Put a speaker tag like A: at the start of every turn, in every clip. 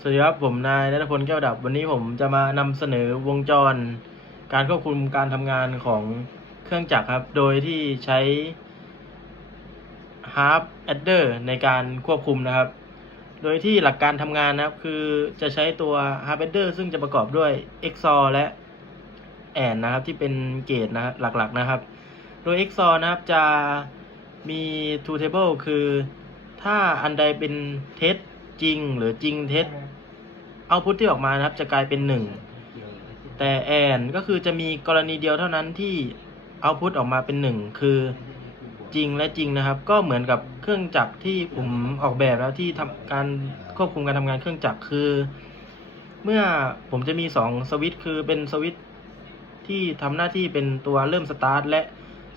A: สวัสดีครับ ผมนายนัทพลแก้วดับ วันนี้ผมจะมานำเสนอวงจร การควบคุมการทำงานของเครื่องจักรครับ โดยที่ใช้ Half Adder ในการควบคุมนะครับ โดยที่หลักการทำงานนะครับ คือจะใช้ตัว Half Adder ซึ่งจะประกอบด้วย XOR และ AND นะครับ ที่เป็นเกตนะหลักๆนะครับ โดย XOR นะครับจะมี two table คือถ้าอันใดเป็นเท็ จจริงหรือจริงเท็จเอาพุทที่ออกมานะครับ จะกลายเป็นหนึ่งแต่แอนก็คือจะมีกรณีเดียวเท่านั้นที่เอาพุทออกมาเป็นหนึ่งคือจริงและจริงนะครับ ก็เหมือนกับเครื่องจักรที่ผมออกแบบแล้วที่ทำการควบคุมการทำงานเครื่องจักรคือ เมื่อผมจะมีสองสวิตช์คือเป็นสวิตช์ที่ทำหน้าที่เป็นตัวเริ่มสตาร์ทและ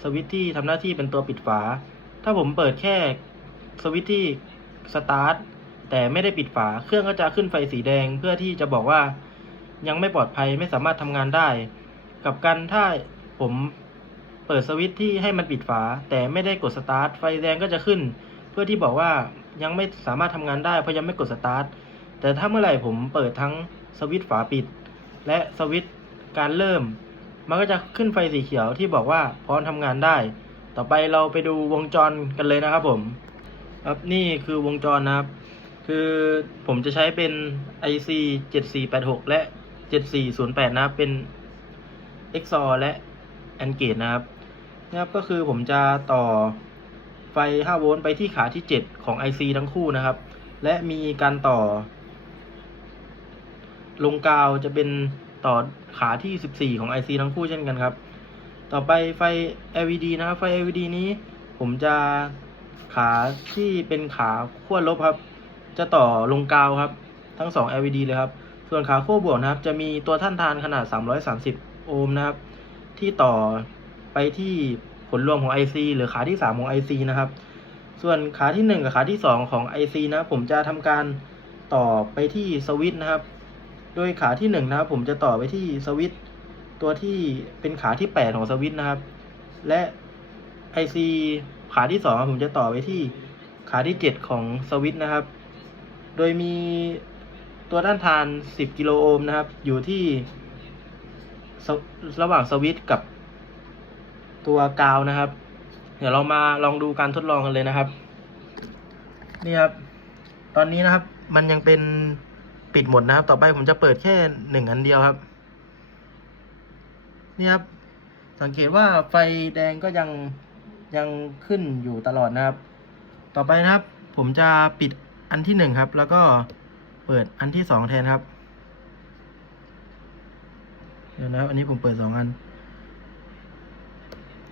A: สวิตช์ที่ทำหน้าที่เป็นตัวปิดฝา ถ้าผมเปิดแค่สวิตช์ที่สตาร์ท แต่ไม่ได้ปิดฝา เครื่องก็จะขึ้นไฟสีแดงเพื่อที่จะบอกว่ายังไม่ปลอดภัยไม่สามารถทำงานได้ กับกันถ้าผมเปิดสวิตช์ที่ให้มันปิดฝา แต่ไม่ได้กดสตาร์ทไฟแดงก็จะขึ้น เพื่อที่บอกว่ายังไม่สามารถทำงานได้เพราะยังไม่กดสตาร์ทแต่ถ้าเมื่อไหร่ผมเปิดทั้งสวิตช์ฝาปิด และสวิตช์การเริ่ม มันก็จะขึ้นไฟสีเขียวที่บอกว่าพร้อมทำงานได้ ต่อไปเราไปดูวงจรกันเลยนะครับผมครับนี่คือวงจรนะครับ คือผมจะใช้เป็น IC 7486 และ 7408 นะครับ เป็น XOR และ AND gate นะครับนะครับ ก็คือผมจะต่อไฟ 5 โวลต์ไปที่ขาที่ 7 ของ IC ทั้งคู่นะครับ และมีการต่อ ลงกาวจะเป็นต่อขาที่ 14 ของ IC ทั้งคู่เช่นกันครับ ต่อไปไฟ LED นะครับ ไฟ LED นี้ผมจะขาที่เป็นขาขั้วลบครับ จะต่อลงกาวครับ ทั้ง 2 LED เลยครับ ส่วนขาขั้วบวกนะครับ จะมีตัวท่านทานขนาด 330 โอห์มนะครับ ที่ต่อไปที่ผลรวมของ IC หรือขาที่ 3 ของ IC นะครับ ส่วนขาที่ 1 กับขาที่ 2 ของ IC นะผมจะทำการต่อไปที่สวิตช์นะครับ โดยขาที่ 1 นะครับ ผมจะต่อไปที่สวิตช์ตัวที่เป็นขาที่ 8 ของสวิตช์นะครับ และ IC ขาที่ 2 ผมจะต่อไปที่ขาที่ 7 ของสวิตช์นะครับ ดยมีตัวด้านทาน 10 กิโลโอห์มนะครับ อยู่ที่ระหว่างสวิตช์กับตัวกาวนะครับ เดี๋ยวเรามาลองดูการทดลองกันเลยนะครับ นี่ครับ ตอนนี้นะครับ มันยังเป็นปิดหมดนะครับ ต่อไปผมจะเปิดแค่หนึ่งอันเดียวครับ นี่ครับ สังเกตว่าไฟแดงก็ยังยังขึ้นอยู่ตลอดนะครับ ต่อไปนะครับ ผมจะปิด อันที่หนึ่งครับ แล้วก็เปิดอันที่สองแทนครับ เดี๋ยวนะครับ อันนี้ผมเปิดสองอัน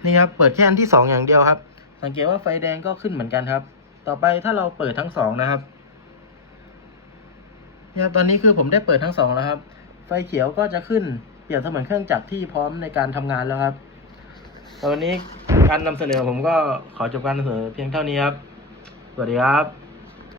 A: นี่ครับ เปิดแค่อันที่สองอย่างเดียวครับ สังเกตว่าไฟแดงก็ขึ้นเหมือนกันครับ ต่อไปถ้าเราเปิดทั้งสองนะครับเนี่ยครับตอนนี้คือผมได้เปิดทั้งสองแล้วครับ ไฟเขียวก็จะขึ้นเปรียบเสมือนเครื่องจักรที่พร้อมในการทำงานแล้วครับตอนนี้การนำเสนอผมก็ขอจบการนำเสนอเพียงเท่านี้ครับ สวัสดีครับ